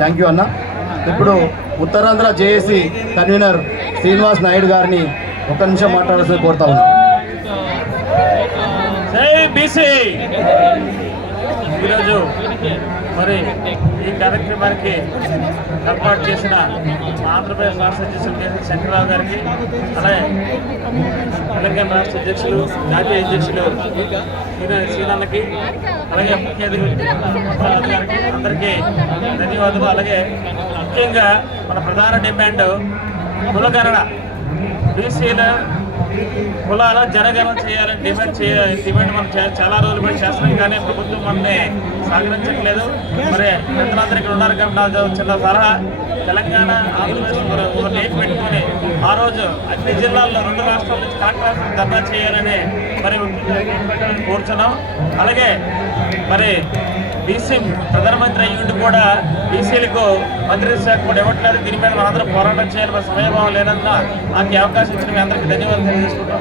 Thank you అన్న. ఇప్పుడు Uttarandhra JAC convener Srinivas Naidu గారిని ఒక నిమిషం మాట్లాడాల్సి కోరుతా ఉన్నా. జై బీసీ. ఈరోజు మరి ఈ కార్యక్రమానికి ఏర్పాటు చేసిన ఆంధ్రప్రదేశ్ రాష్ట్ర అధ్యక్షులు కేసీ శంకరరావు గారికి, అలాగే తెలంగాణ రాష్ట్ర అధ్యక్షులు జాతీయ అధ్యక్షులు శ్రీనన్నకి, అలాగే ముఖ్య అతిథి అందరికీ ధన్యవాదాలు. అలాగే ముఖ్యంగా మన ప్రధాన డిమాండ్ కులగణన, బీసీల కులాల జనగణన చేయాలని డిమాండ్ మనం చాలా రోజులు బట్టి చేస్తున్నాం, కానీ ప్రభుత్వం మనల్ని సహకరించట్లేదు. మరి పెద్దలందరూ ఇక్కడ ఉన్నారు కాబట్టి చిన్న సలహా, తెలంగాణ ఆంధ్రప్రదేశ్ ఒక డేట్ పెట్టుకొని ఆ రోజు అన్ని జిల్లాల్లో 2 రాష్ట్రాల నుంచి కాంట్రాక్ట్ ధర్నా చేయాలని మరి కోరుచున్నాం. అలాగే మరి బీసీ ప్రధానమంత్రి అయ్యుండి కూడా బీసీలకు మంత్రి శాఖ కూడా ఇవ్వట్లేదు. దీని మీద మనందరం పోరాటం చేయాలి. సమయభావం లేనందున నాకు అవకాశం ఇచ్చిన మీ అందరికీ ధన్యవాదాలు తెలియజేసుకుంటాం.